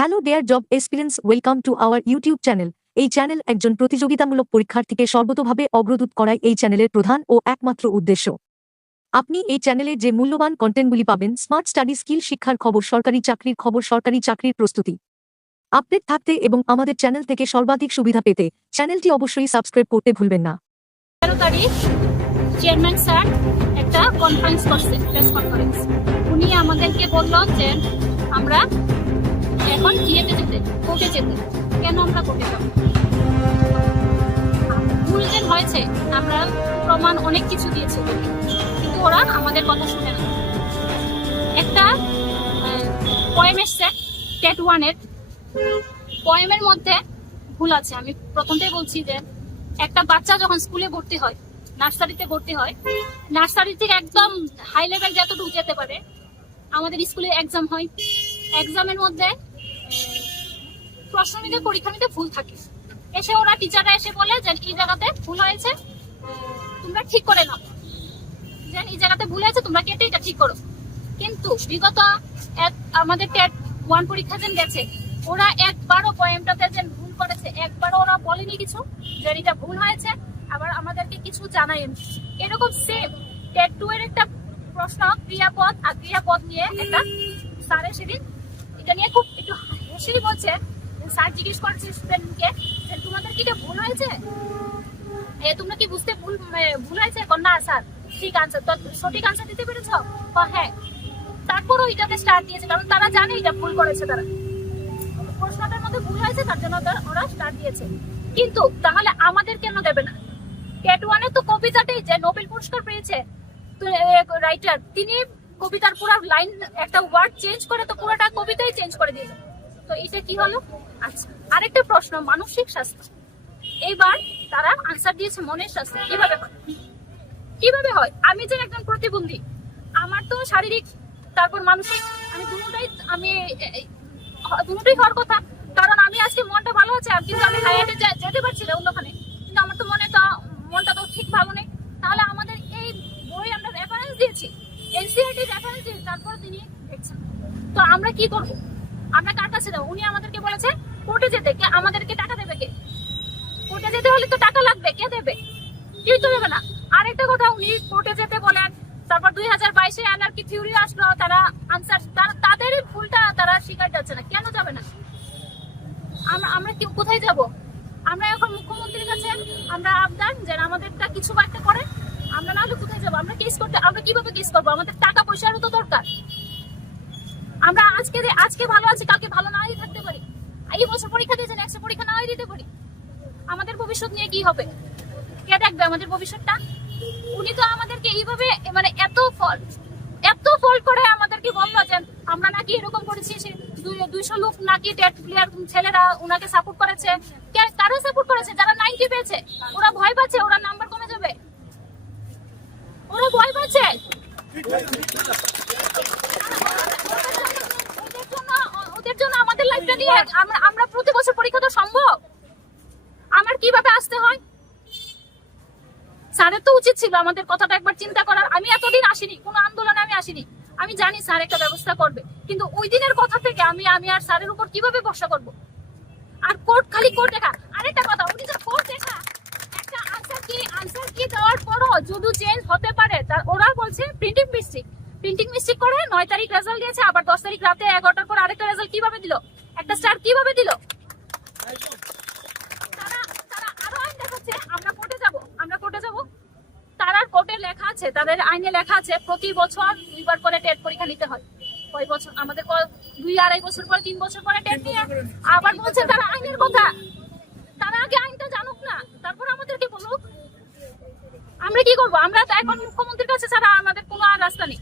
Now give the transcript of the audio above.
Hello dare job experience, welcome to our YouTube channel. এই channel একজন প্রতিযোগিতামূলক পরীক্ষার্থীকে সর্বতোভাবে অগ্রদূত করাই এই চ্যানেলের প্রধান ও একমাত্র উদ্দেশ্য। আপনি এই চ্যানেলে যে মূল্যবান কন্টেন্টগুলি পাবেন, স্মার্ট স্টাডি স্কিল, শিক্ষার খবর, সরকারি চাকরির খবর, সরকারি চাকরির প্রস্তুতি, আপডেট থাকতে এবং আমাদের চ্যানেল থেকে সর্বাধিক সুবিধা পেতে চ্যানেলটি অবশ্যই সাবস্ক্রাইব করতে ভুলবেন না। 13 তারিখ চেয়ারম্যান স্যার একটা কনফারেন্স করছে, প্রেস কনফারেন্স। উনি আমাদেরকে বললো যে আমরা এখন কোর্টে যেতে। কেন আমরা কোর্টে যাব? ভুল যে হয়েছে, আমরা প্রমাণ অনেক কিছু দিয়েছি, কিন্তু ওরা আমাদের কথা শুনে না। একটা পয়েম এসছে টেট 1 এর, পয়েমের মধ্যে ভুল আছে। আমি প্রথমটাই বলছি যে একটা বাচ্চা যখন স্কুলে ভর্তি হয়, নার্সারিতে ভর্তি হয়, নার্সারি থেকে একদম হাই লেভেল যতটুকু যেতে পারে, আমাদের স্কুলে এক্সাম হয়। এক্সামের মধ্যে প্রশ্ন নিতে, পরীক্ষা নিতে ভুল থাকে। এসে ওরা টিচাররা এসে বলে যে এই জায়গাতে ভুল হয়েছে, তোমরা ঠিক করে নাও। যে এই জায়গাতে ভুল হয়েছে, তোমরা কেটে এটা ঠিক করো। কিন্তু বিগত আমাদের টেট 1 পরীক্ষা যেন গেছে, ওরা একবারও পয়েমটাতে যে ভুল করেছে, একবারও ওরা বলেনি কিছু যে এটা ভুল হয়েছে, আবার আমাদেরকে কিছু জানায়নি। এরকম সেম টেট 2 এর একটা প্রশ্ন ক্রিয়াপদ আর ক্রিয়াপদ নিয়ে একটা স্যারের সেদিন এটা নিয়ে খুব একটু হেসেই বলছে। স্যার জিজ্ঞেস করছে স্টুডেন্টকে যে তোমাদের কি এটা ভুল হয়েছে, তোমরা কি বুঝতে ভুল হয়েছে? না স্যার, ঠিক আনসার, তো সঠিক আনসার দিতে পেরেছ? হ্যাঁ। তারপরও এটাকে স্টার দিয়েছে, কারণ তারা জানে এটা ভুল করেছে, তারা প্রশ্নটার মধ্যে ভুল হয়েছে, তার জন্য ওরা স্টার দিয়েছে। কিন্তু তাহলে আমাদের কেন দেবে না? টেট 1 এ তো কবিতাতেই যে নোবেল পুরস্কার পেয়েছে রাইটার, তিনি কবিতার পুরো লাইন একটা ওয়ার্ড চেঞ্জ করে তো পুরোটা কবিতাই চেঞ্জ করে দিল। তো এটা কি হলো? আচ্ছা, আরেকটা প্রশ্ন, মানসিক স্বাস্থ্য। এইবার তারা আনসার দিয়েছে মনের স্বাস্থ্য। কিভাবে হয়? আমি যে একজন প্রতিবন্ধী, আমার তো শারীরিক তারপর মানসিক, আমি দুটোই হওয়ার কথা। কারণ আমি আজকে মনটা ভালো আছে, কিন্তু আমি হায়াতে যেতে পারছি না অন্যখানে, কিন্তু আমার তো মনটা তো ঠিক ভালো নেই। তাহলে আমাদের এই বই আমরা রেফারেন্স দিয়েছি, এনসিইআরটি রেফারেন্স দিয়েছি, তারপর তিনি দেখছেন। তো আমরা কি করবো? আমরা কার কাছে যাবো? উনি আমাদেরকে বলেছে কোর্টে যেতে। আমাদেরকে টাকা দেবে কে? কোর্টে যেতে হলে তো টাকা লাগবে, কে দেবে? কেউ তো দেবে না। আরেকটা কথা, উনি কোর্টে যেতে বলেন, তারপর 2022-এ অ্যানার্কি থিওরি আসলো, তারা আনসার, তাদের ভুলটা তারা স্বীকার যাচ্ছে না। কেন যাবে না? আমরা কি কোথায় যাব? আমরা এখন মুখ্যমন্ত্রীর কাছে আমরা আবদার যে আমাদেরটা কিছু একটা করে, আমরা না হলে কোথায় যাবো? আমরা কিভাবে কেস করবো? আমাদের টাকা পয়সারও তো দরকার। আমরা আজকে ভালো আছি, কালকে ভালো নাই থাকতে পারি। এই বছর পরীক্ষা দিয়েছেন, নেক্সট পরীক্ষা নাই দিতে পারি। আমাদের ভবিষ্যৎ নিয়ে কি হবে? কে দেখবে আমাদের ভবিষ্যৎটা? উনি তো আমাদেরকে এইভাবে এত ফল্ট করে আমাদেরকে বললো যে আমরা নাকি এরকম করেছি, 200 লোক নাকি টেট প্লেয়ার ছেলেরা ওনাকে সাপোর্ট করেছে। কারা সাপোর্ট করেছে? যারা 90 পেয়েছে, ওরা ভয় পাচ্ছে, ওরা নাম্বার কমে যাবে, ওরা ভয় পাচ্ছে। ওদের জন্য আমাদের লাইফটা নিয়ে আমরা প্রতি বছর পরীক্ষা তো সম্ভব? আমার কিভাবে আসতে হয়? স্যারের তো উচিত ছিল আমাদের কথাটা একবার চিন্তা করার। আমি এতদিন আসিনি, কোনো আন্দোলনে আমি আসিনি, আমি জানি স্যার একটা ব্যবস্থা করবে, কিন্তু ওই দিনের কথা থেকে আমি আর স্যারের উপর কিভাবে ভরসা করবো? আর খালি কোর্ট দেখা। আরেকটা কথা, উনি যে কোর্ট দেখা, একটা আনসার কি দেওয়ার পরও যদি চেঞ্জ হতে পারে, ওরা বলছে প্রিন্টিং মিস্টেক করে 9 তারিখ রেজাল্ট দিয়েছে, আবার 10 তারিখ রাতে 11টার পর আরেকটা রেজাল্ট কিভাবে দিল? একটা স্টার কিভাবে দিল? তারা আরো আইন দেখাচ্ছে আমরা কোর্টে যাব। তারা কোর্টে লেখা আছে, তাদের আইনে লেখা আছে প্রতি বছর 2বার করে টেট পরীক্ষা নিতে হয়। কয় বছর? আমাদের 2-2.5 বছর পরে, 3 বছর পরে টেট নিয়ে আবার বলছে তারা আইনের কথা। তারা আগে আইনটা জানুক না, তারপর আমাদেরকে বলুক। আমরা কি করবো? আমরা তো এখন মুখ্যমন্ত্রীর কাছে ছাড়া আমাদের কোনো আর রাস্তা নেই।